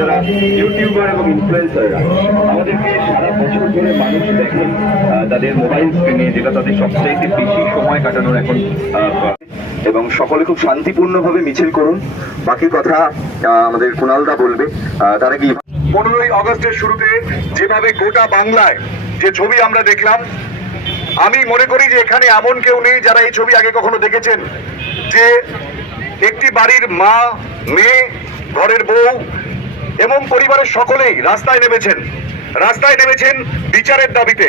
যারা ইউটিউবার এবং ইনফ্লুয়েন্সাররা আমাদেরকে সারা বছর ধরে মানুষ আহ, তাদের মোবাইল স্ক্রিনে যেটা তাদের সবচাইতে বেশি সময় কাটানোর এখন এবং সকলে খুব শান্তিপূর্ণভাবে মিছিল করুন। বাকি কথা আমাদের কুণালদা বলবে তারা কি পনেরোই আগস্টের শুরুতে যেভাবে গোটা বাংলায় যে ছবি আমরা দেখলাম আমি মনে করি যে এখানে এমন কেউ নেই যারা এই ছবি আগে কখনো দেখেছেন যে একটি বাড়ির মা মেয়ে ঘরের বউ এবং পরিবারের সকলেই রাস্তায় নেমেছেন। রাস্তায় নেমেছেন বিচারের দাবিতে।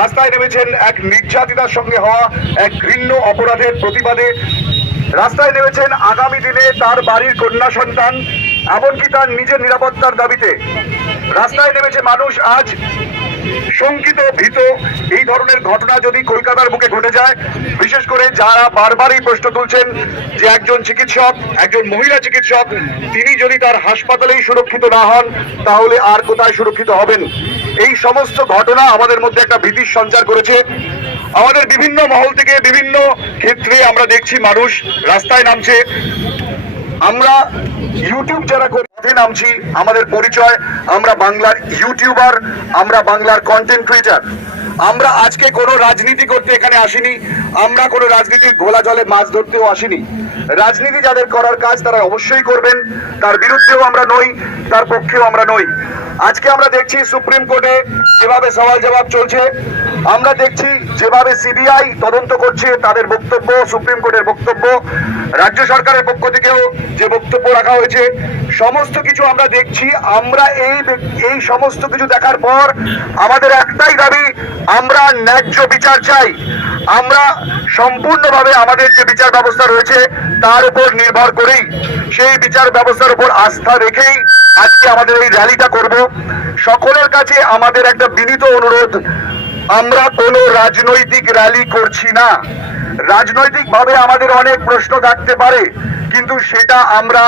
রাস্তায় নেমেছেন এক নির্যাতিতার সঙ্গে হওয়া এক ঘৃণ্য অপরাধের প্রতিবাদে। রাস্তায় নেমেছেন আগামী দিনে তার বাড়ির কন্যা সন্তান, এমনকি তার নিজের নিরাপত্তার দাবিতে। রাস্তায় নেমেছে মানুষ আজ শঙ্কিত, ভীত, এই ধরনের ঘটনা যদি কলকাতার বুকে ঘটে যায়, বিশেষ করে যারা বারবারই প্রশ্ন তুলছেন যে একজন চিকিৎসক, একজন মহিলা চিকিৎসক, তিনি যদি তার হাসপাতালেই সুরক্ষিত না হন, তাহলে আর কোথায় সুরক্ষিত হবেন? এই সমস্ত ঘটনা আমাদের মধ্যে একটা ভীতির সঞ্চার করেছে। আমাদের বিভিন্ন মহল থেকে বিভিন্ন ক্ষেত্রে আমরা দেখছি মানুষ রাস্তায় নামছে। আমরা ইউটিউব যারা করে নামছি আমাদের পরিচয়। আমরা বাংলার ইউটিউবার আমরা বাংলার কন্টেন্ট ক্রিয়েটার আমরা আজকে কোনো রাজনীতি করতে এখানে আসিনি। আমরা কোনো রাজনীতির ঘোলা জলে মাছ ধরতেও আসিনি। রাজনীতি যাদের করার কাজ তারা অবশ্যই করবেন। তার বিরুদ্ধেও আমরা নই, তার পক্ষেও আমরা নই। আজকে আমরা দেখছি সুপ্রিম কোর্টে যেভাবে সওয়াল জবাব চলছে, আমরা দেখছি যেভাবে সিবিআই তদন্ত করছে, তাদের বক্তব্য, সুপ্রিম কোর্টের বক্তব্য, রাজ্য সরকারের পক্ষ থেকেও যে বক্তব্য রাখা হয়েছে, সমস্ত কিছু আমরা দেখছি। আমরা এই এই সমস্ত কিছু দেখার পর আমাদের একটাই দাবি, আমরা ন্যায্য বিচার চাই। আমরা সম্পূর্ণভাবে আমাদের যে বিচার ব্যবস্থা রয়েছে, তার উপর নির্ভর করেই, সেই বিচার ব্যবস্থার উপর আস্থা রেখেই আজকে আমাদের এই র্যালিটা করব। সকলের কাছে আমাদের একটা বিনীত অনুরোধ, আমরা কোনো রাজনৈতিক র্যালি করছি না। রাজনৈতিকভাবে আমাদের অনেক প্রশ্ন থাকতে পারে, কিন্তু সেটা আমরা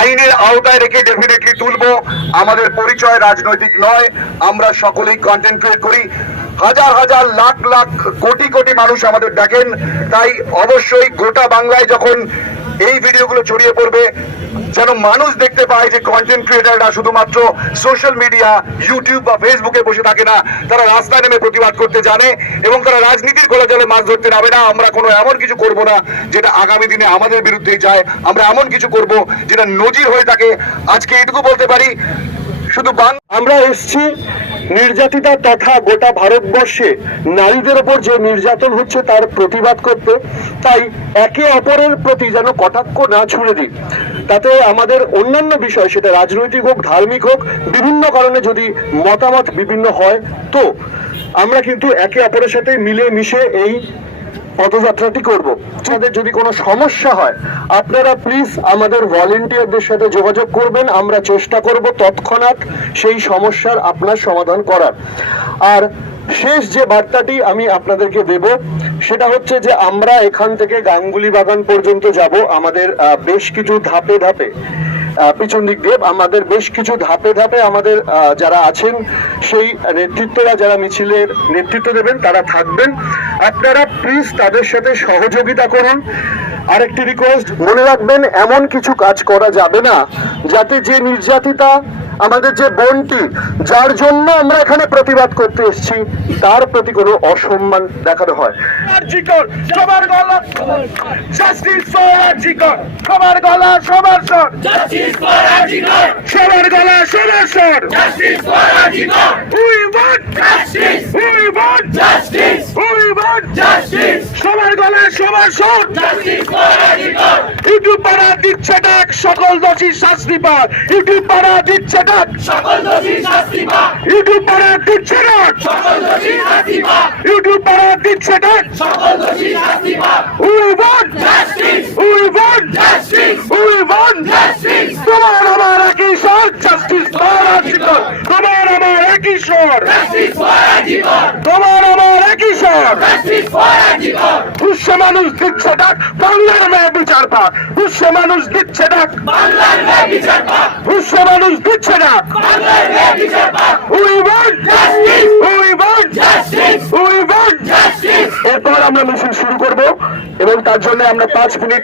আইনের আওতায় রেখে ডেফিনেটলি তুলবো। আমাদের পরিচয় রাজনৈতিক নয়, আমরা সকলেই কন্টেন্ট ক্রিয়েট করি। হাজার হাজার লাখ লাখ কোটি কোটি মানুষ আমাদের দেখেন তাই অবশ্যই গোটা বাংলায় যখন এই ভিডিওগুলো ছড়িয়ে পড়বে, যেন মানুষ দেখতে পায় যে কন্টেন্ট ক্রিয়েটাররা শুধুমাত্র সোশ্যাল মিডিয়া ইউটিউব বা ফেসবুকে বসে থাকে না, তারা রাস্তায় নেমে প্রতিবাদ করতে জানে এবং তারা রাজনীতির গোলা জলে মাছ ধরতে নামে না। আমরা কোনো এমন কিছু করব না যেটা আগামী দিনে আমাদের বিরুদ্ধেই যায়। আমরা এমন কিছু করব যেটা নজির হয়ে থাকে। আজকে এটুকু বলতে পারি শুধু বাং আমরা এসছি নির্যাতিতা তথা গোটা ভারতবর্ষে। নারীদের ওপর যে নির্যাতন হচ্ছে তার প্রতিবাদ করতে, তাই একে অপরের প্রতি যেন কটাক্ষ না ছুড়ে দিই। তাতে আমাদের অন্যান্য বিষয়, সেটা রাজনৈতিক হোক, ধার্মিক হোক, বিভিন্ন কারণে যদি মতামত বিভিন্ন হয়, তো আমরা কিন্তু একে অপরের সাথে মিলে মিশে এই পদযাত্রাটি করব? আপনাদের যদি কোনো সমস্যা হয়, আপনারা প্লিজ আমাদের ভলেন্টিয়ারদের সাথে যোগাযোগ করবেন, আমরা চেষ্টা করব তৎক্ষণাৎ সেই সমস্যার আপনার সমাধান করার। আর শেষ যে বার্তাটি আমি আপনাদেরকে দেব, সেটা হচ্ছে যে আমরা এখান থেকে গাঙ্গুলি বাগান পর্যন্ত যাব, আমাদের বেশ কিছু ধাপে ধাপে। পিছন দিক দিয়ে আমাদের বেশ কিছু ধাপে ধাপে আমাদের যারা আছেন, সেই নেতৃত্বরা যারা মিছিলের নেতৃত্ব দেবেন, তারা থাকবেন। আপনারা প্লিজ তাদের সাথে সহযোগিতা করুন। আরেকটি রিকোয়েস্ট মনে রাখবেন, এমন কিছু কাজ করা যাবে না, যাতে যে নির্যাতিতা আমাদের যে বোনটি যার জন্য আমরা এখানে প্রতিবাদ করতে এসেছি তার প্রতি কোনো অসম্মান দেখানো হয় সবার গলা জাস্টিস ফর আরজিকর সবার গলা সবার স্বর Justice for Arjigor! সবার গলা সবার স্বর Justice for Arjigor! We want Justice! We want Justice! We want Justice! সবার গলা সবার স্বর Justice for ইউটিউব পাড়া দিচ্ছে ডাক সকল দোষী শাস্তি পাক ইউটিউব পাড়া দিচ্ছে ডাক সকল দোষী শাস্তি পাক। ইউটিউব পাড়া দিচ্ছে ডাক সকল দোষী শাস্তি পাক। ইউটিউব পাড়া দিচ্ছে ডাক সকল দোষী শাস্তি পাক। We want Justice! We want Justice! We want Justice! তোমার আমার একই স্বর। জাস্টিস আর্জিকর তোমার আমার একই Justice for Arjigor! তোমার আমার একই Justice for Arjigor! বিশ্ব মানুষ দিচ্ছে ডাক বাংলার মেয়ে বিচার পাক। বিশ্ব মানুষ দিচ্ছে ডাক বাংলার ন্যায় বিচার পাক। বিশ্ব মানুষ দিচ্ছে ডাক। বাংলার ন্যায় বিচার পাক। We want Justice! We want Justice! We want Justice! এরপর আমরা মিছিল শুরু করব এবং তার জন্য আমরা পাঁচ মিনিট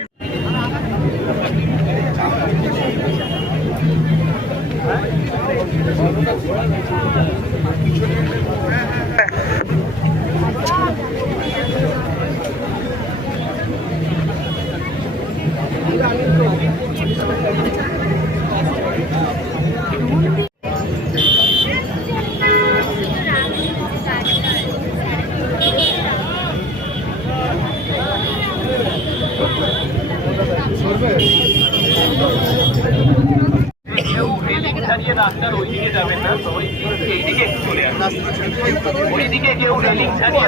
দাঁড়িয়ে রাস্তার ওইদিকে যাবেন না সবাই এইদিকে একটু চলে আসুন ওইদিকে কেউ রেলিং ছাড়িয়ে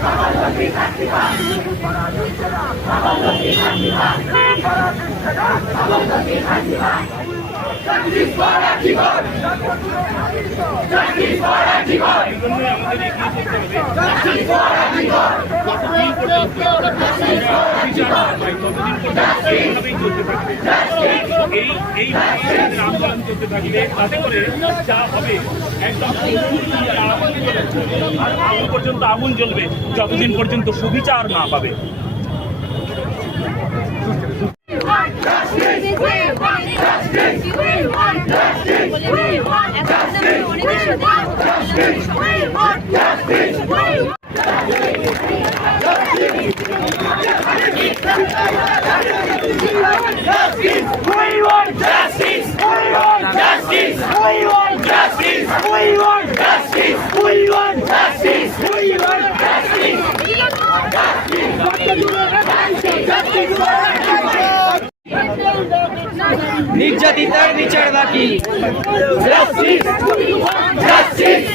Thank you. এই এই থাকলে তাতে করে যা হবে একদম আগুন পর্যন্ত আগুন জ্বলবে যতদিন পর্যন্ত সুবিচার না পাবে we want justice. নির্যাতিতার বিচার বাকি Justice! Justice!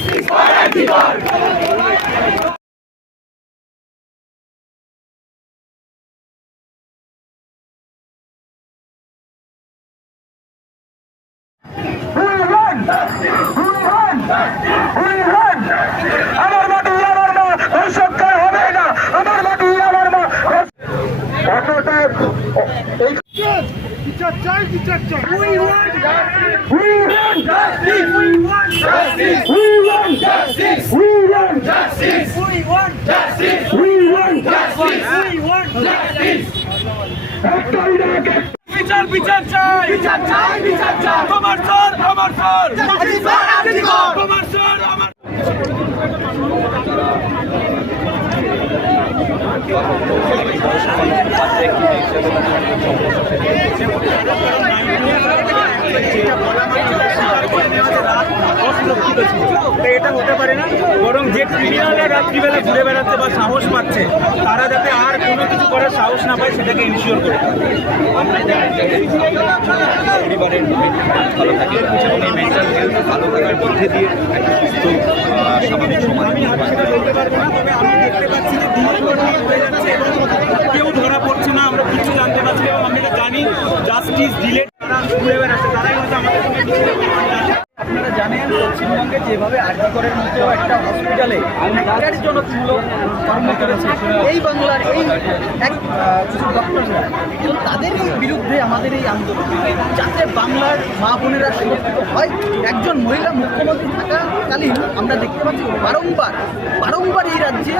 আমার মাটি আমার মা অসংখ্যায় হবে না আমার মাটি আমার মা এই চাই চাই We want justice! We want justice! We want justice! We want justice! We want justice! We want justice! We want justice! একটাই ডাক বিচার বিচার চাই বিচার চাই বিচার চাই তোমার স্যার আমার স্যার Justice for Antigone! তোমার স্যার আমার এটা হতে পারে না। বরং যে ক্রিমিনালরা রাত্রিবেলা ঘুরে বেড়াচ্ছে বা সাহস পাচ্ছে তারা যাতে আর কোনো কিছু করার সাহস না পায় সেটাকে ইনশিওর করে। পরিবারের ভালো থাকে এবং এই মেন্টাল হেলথ ভালো থাকার মধ্যে দিয়ে একটা সুস্থ স্বাভাবিক সমাজ আমি বলতে পারব না তবে আমি দেখতে পাচ্ছি যে দিন দিন হয়ে যাচ্ছে এবং কেউ ধরা পড়ছে না। কিছু জানতে পারছি এবং আমরা জানি জাস্টিস ডিলেট তারা ঘুরে বেড়াচ্ছে তারাই হয়তো আমাদের জানেন পশ্চিমবঙ্গে যেভাবে আর্যিকরের মতো একটা হসপিটালে জনমূলক কর্ম করেছে, এই বাংলার এই এক কিছু ডক্টররা তো তাদের বিরুদ্ধে আমাদের এই আন্দোলন। যাতে বাংলার মা বোনেরা সুরক্ষিত হয়, একজন মহিলা মুখ্যমন্ত্রী থাকাকালীন আমরা দেখতে পাচ্ছি বারংবার বারংবার এই রাজ্যে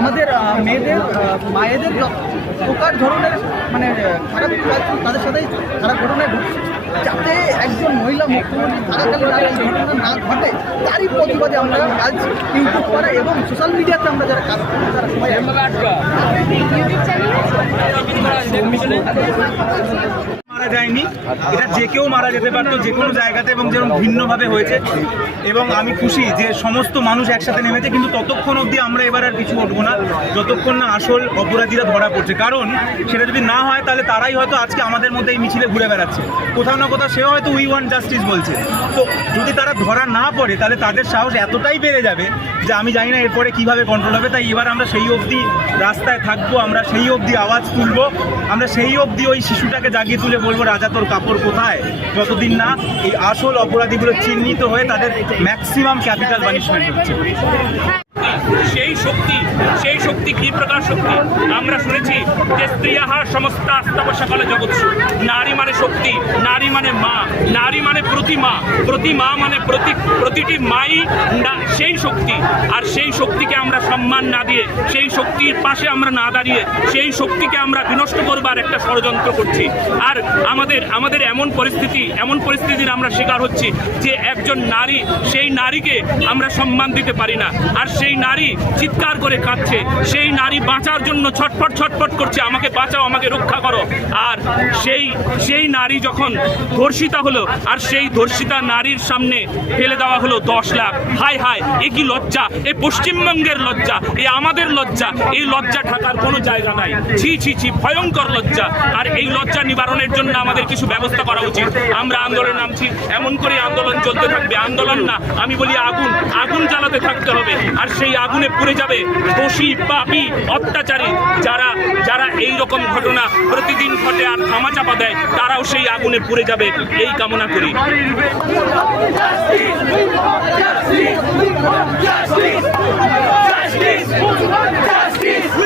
আমাদের মেয়েদের মায়েদের প্রকার ধরনের মানে খারাপ, তাদের সাথে খারাপ ঘটনায় ঘটছে যাতে একজন মহিলা মুখ্যমন্ত্রী থাকাকালীন আর এই ঘটনা না ঘটে তারই প্রতিবাদে আমরা আজ ইউটিউব করা এবং সোশ্যাল মিডিয়াতে আমরা যারা কাজ করি তারা সবাই ইউটিউব চ্যানেল মারা যায়নি। এটা যে কেউ মারা যেতে পারতো যে কোনো জায়গাতে এবং যেরকম ভিন্নভাবে হয়েছে। এবং আমি খুশি যে সমস্ত মানুষ একসাথে নেমেছে, কিন্তু ততক্ষণ অবধি আমরা এবার আর কিছু উঠবো না। যতক্ষণ না আসল অপরাধীরা ধরা পড়ছে। কারণ সেটা যদি না হয়, তাহলে তারাই হয়তো আজকে আমাদের মধ্যে এই মিছিলে ঘুরে বেড়াচ্ছে। কোথাও না কোথাও সেও হয়তো উই ওয়ান জাস্টিস বলছে। তো যদি তারা ধরা না পড়ে, তাহলে তাদের সাহস এতটাই বেড়ে যাবে যে আমি জানি না এরপরে কীভাবে কন্ট্রোল হবে। তাই এবার আমরা সেই অবধি রাস্তায় থাকব, আমরা সেই অবধি আওয়াজ তুলবো, আমরা সেই অবধি ওই শিশুটাকে জাগিয়ে তুলে বলব, রাজা, তোর কাপড় কোথায়? যতদিন না এই আসল অপরাধীগুলো চিহ্নিত হয়ে তাদের ম্যাক্সিমাম ক্যাপিটাল পানিশমেন্ট হচ্ছে। সেই শক্তি সেই শক্তি কি প্রকার শক্তি? আমরা শুনেছি যে স্ত্রীয়াহার সমস্ত আস্তব সকালে জগৎসু। নারী মানে শক্তি, নারী মানে মা, নারী মানে প্রতিমা প্রতিমা মানে প্রতি, প্রতিটি মাই সেই শক্তি। আর সেই শক্তিকে আমরা সম্মান না দিয়ে, সেই শক্তির পাশে আমরা না দাঁড়িয়ে, সেই শক্তিকে আমরা বিনষ্ট করবার একটা ষড়যন্ত্র করছি। আর আমাদের আমাদের এমন পরিস্থিতি, এমন পরিস্থিতির আমরা শিকার হচ্ছি যে একজন নারী, সেই নারীকে আমরা সম্মান দিতে পারি না। আর সেই নারী চিৎকার করে কাঁদছে, সেই নারী বাঁচার জন্য ছটফট ছটফট করছে, আমাকে বাঁচাও, আমাকে রক্ষা করো। আর সেই সেই নারী যখন ধর্ষিতা হলো, আর সেই ধর্ষিতা নারীর সামনে ফেলে দেওয়া হলো দশ লাখ। হাই হাই এ কি লজ্জা? এ পশ্চিমবঙ্গের লজ্জা, এ আমাদের লজ্জা, এই লজ্জা ঢাকার কোনো জায়গা নাই। ছি ছি ছি, ভয়ঙ্কর লজ্জা। আর এই লজ্জা নিবারণের জন্য আমাদের কিছু ব্যবস্থা করা উচিত। আমরা আন্দোলন নামছি, এমন করে আন্দোলন চলতে থাকবে। আন্দোলন না, আমি বলি আগুন আগুন জ্বালাতে থাকতে হবে। আর সেই আগুনে পুড়ে যাবে দোষী, পাপী, অত্যাচারী। যারা যারা এই রকম ঘটনা প্রতিদিন ঘটে আর থামাচাপা দেয়, তারাও সেই আগুনে পুড়ে যাবে। এই কামনা করি। Justice!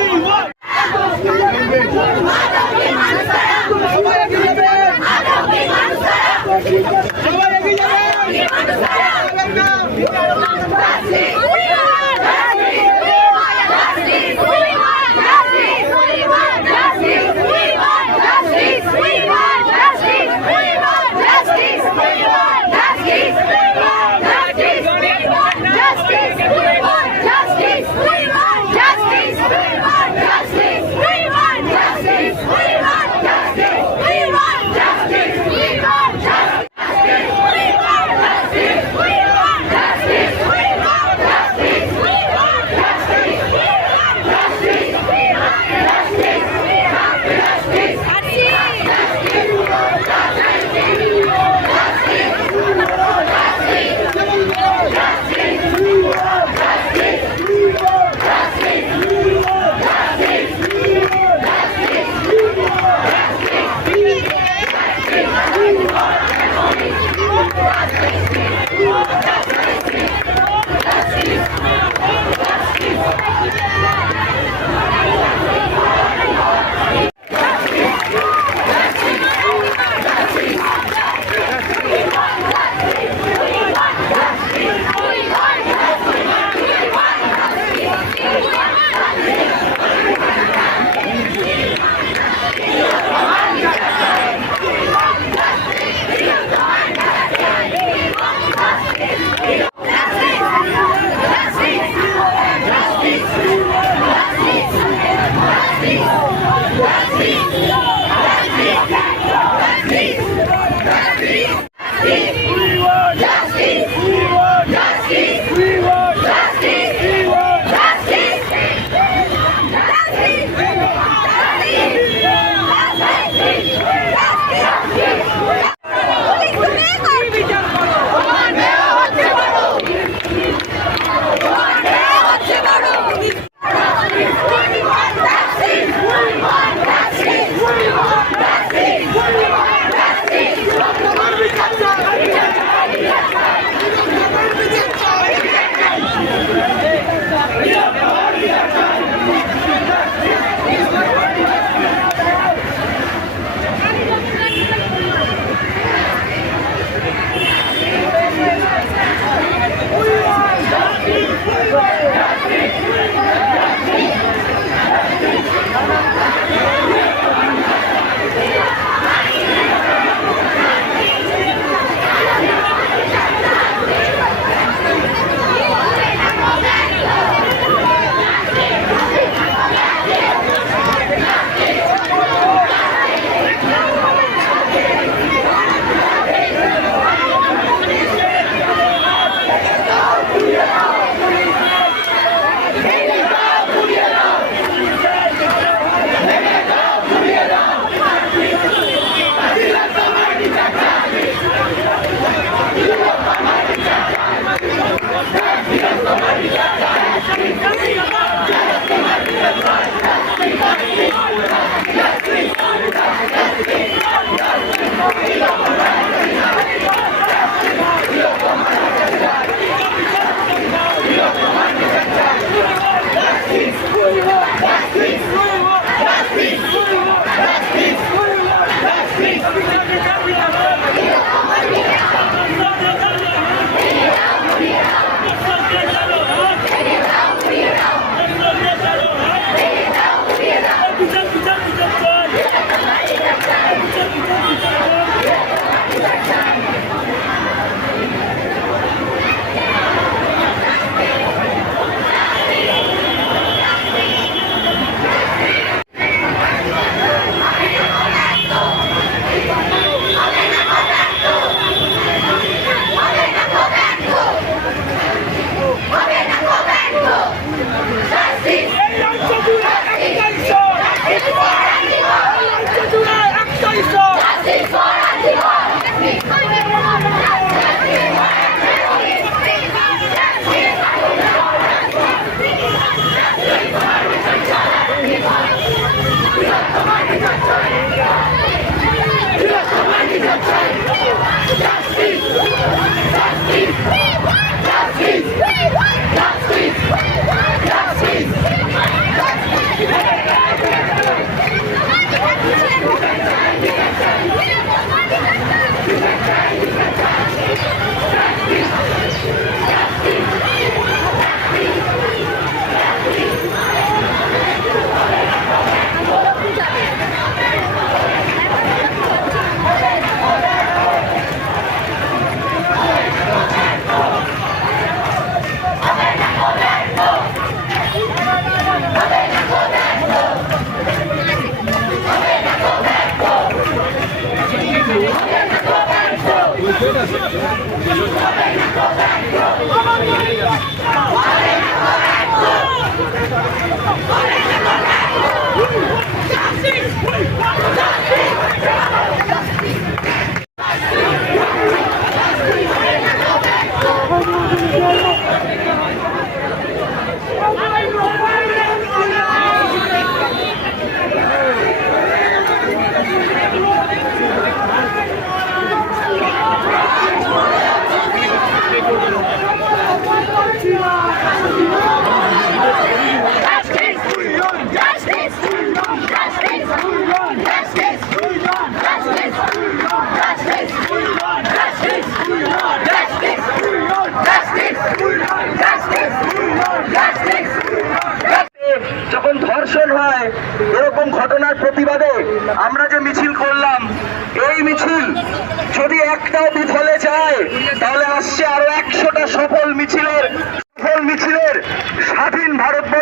হবে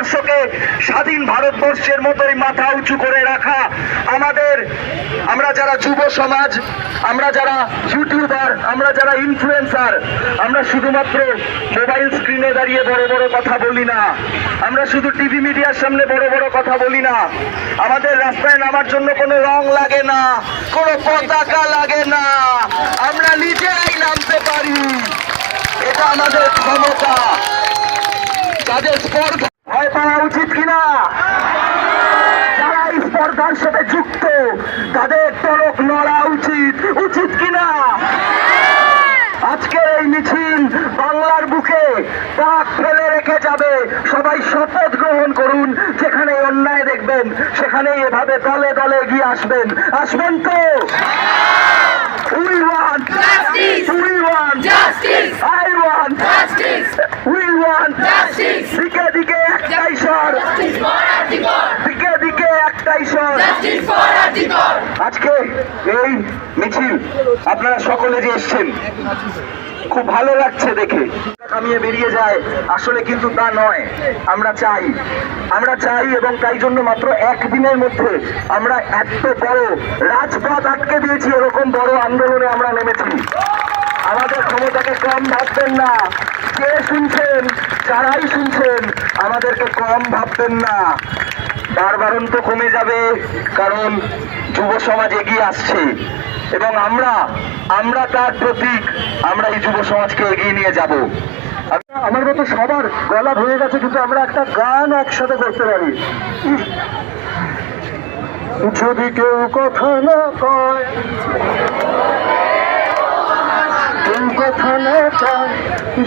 ভারতবর্ষকে স্বাধীন ভারতবর্ষের মতোই মাথা উঁচু করে রাখা আমাদের, আমরা যারা যুব সমাজ, আমরা যারা ইউটিউবার, আমরা যারা ইনফ্লুয়েন্সার আমরা শুধুমাত্র মোবাইল স্ক্রিনে দাঁড়িয়ে বড় বড় কথা বলি না। আমরা শুধু টিভি মিডিয়ার সামনে বড় বড় কথা বলি না। আমাদের রাস্তায় নামার জন্য কোনো রং লাগে না, কোনো পতাকা লাগে না। আমরা নিজেরাই নামতে পারি। এটা আমাদের ক্ষমতা। তাদের স্পর্ধা কিনা যারা এই স্পর্ধার সাথে যুক্ত তাদের টরক নড়া উচিত। উচিত কিনা? আজকে এই মিছিল বাংলার বুকে পাক ফেলে রেখে যাবে। সবাই শপথ গ্রহণ করুন যেখানে অন্যায় দেখবেন সেখানে এভাবে দলে দলে এগিয়ে আসবেন। আসবেন তো? We want? Justice! We want? Justice! I want Justice! We Justice! দিকে দিকে একটাই স্বর! দিকে দিকে একটাই স্বর! আজকে এই মিছিল আপনারা সকলে যে এসছেন খুব ভালো লাগছে দেখে কামিয়ে বেরিয়ে যায় আসলে কিন্তু তা নয় আমরা চাই আমরা চাই এবং তাই জন্য মাত্র একদিনের মধ্যে আমরা এত বড় রাজপথ আটকে দিয়েছি এরকম বড় আন্দোলনে আমরা নেমেছি আমাদের ক্ষমতাকে কম ভাববেন না। কে শুনছেন? যারাই শুনছেন, আমাদেরকে কম ভাববেন না। বারবারন্ত কমে যাবে, কারণ যুব সমাজ এগিয়ে আসছে। এবং আমরা আমরা তার প্রতীক আমরা এই যুব সমাজকে এগিয়ে নিয়ে যাব। আমার মতো সবার গলা ভরে গেছে, কিন্তু আমরা একটা গান একসাথে করতে পারি। যদি কেউ কথা না কয় কথা না কয়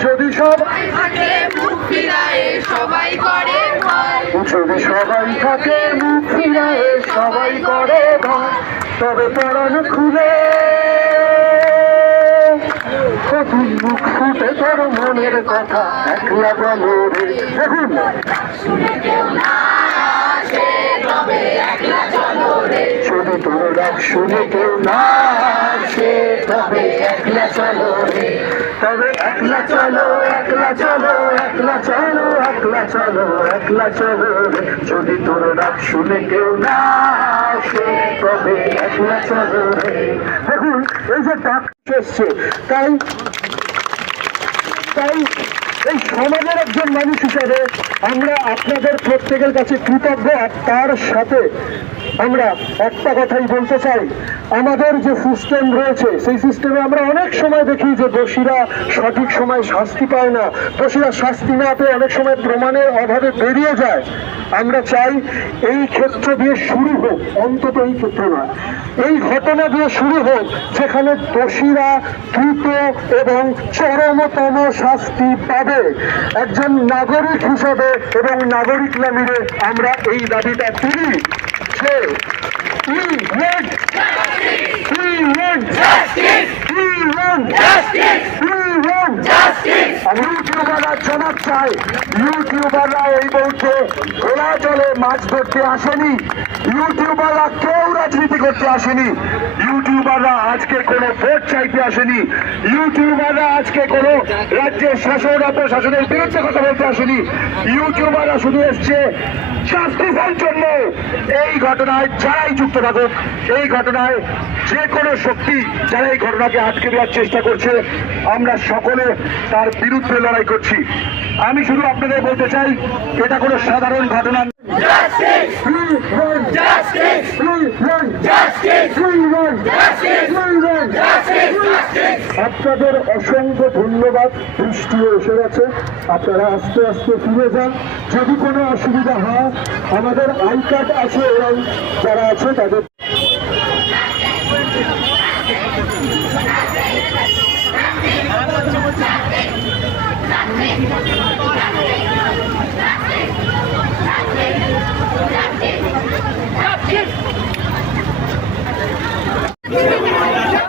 যদি সব থাকে সবাই করে যদি সবাই থাকে মুখ ফিরায়, সবাই করে তবে পড়ান খুলে। কখন মুখ ফুটে তোর মনের কথা, একলা বলো দেখুন। তোর শুনে কেউ না আসে তবে একলা চলো রে তবে একলা চলো একলা চলো একলা চলো একলা চলো একলা চলো রে যদি তোর ডাক শুনে কেউ না আসে তবে একলা চলো রে দেখুন এই যে ডাক এসছে তাই তাই এই সমাজের একজন মানুষ হিসাবে আমরা আপনাদের প্রত্যেকের কাছে কৃতজ্ঞ আর তার সাথে আমরা একটা কথাই বলতে চাই। আমাদের যে সিস্টেম রয়েছে, সেই সিস্টেমে আমরা অনেক সময় দেখি যে দোষীরা সঠিক সময় শাস্তি পায় না। দোষীরা শাস্তি না পেয়ে অনেক সময় প্রমাণের অভাবে বেরিয়ে যায়। আমরা চাই এই ক্ষেত্র দিয়ে শুরু হোক, অন্তত এই ক্ষেত্র নয় এই ঘটনা দিয়ে শুরু হোক, যেখানে দোষীরা দ্রুত এবং চরমতম শাস্তি পাবে। একজন নাগরিক হিসেবে এবং নাগরিক নামিরে আমরা এই দাবিটা তুলি। যে we want we want we want we want ইউটিউবাররা জবাব চাই ইউটিউবাররা এই বলছে খোলা জলে মাছ ধরতে আসেনি। ইউটিউবাররা কেউ রাজনীতি করতে আসেনি। ইউটিউবাররা আজকে কোনো ভোট চাইতে আসেনি। ইউটিউবাররা আজকে কোনো রাজ্যের শাসন আর প্রশাসনের বিরুদ্ধে কথা বলতে আসেনি। ইউটিউবাররা শুধু এসছে জাস্টিসের জন্য। এই ঘটনায় যারাই যুক্ত থাকুক, এই ঘটনায় যে কোনো শক্তি যারা এই ঘটনাকে আটকে দেওয়ার চেষ্টা করছে, আমরা সকলে তার বিরুদ্ধে লড়াই করছি। আমি শুধু আপনাদের বলতে চাই, এটা কোনো সাধারণ ঘটনা! আপনাদের অসংখ্য ধন্যবাদ বৃষ্টিও এসে গেছে। আপনারা আস্তে আস্তে ফিরে যান। যদি কোনো অসুবিধা হয়, আমাদের আই কার্ড আছে এবং যারা আছে তাদের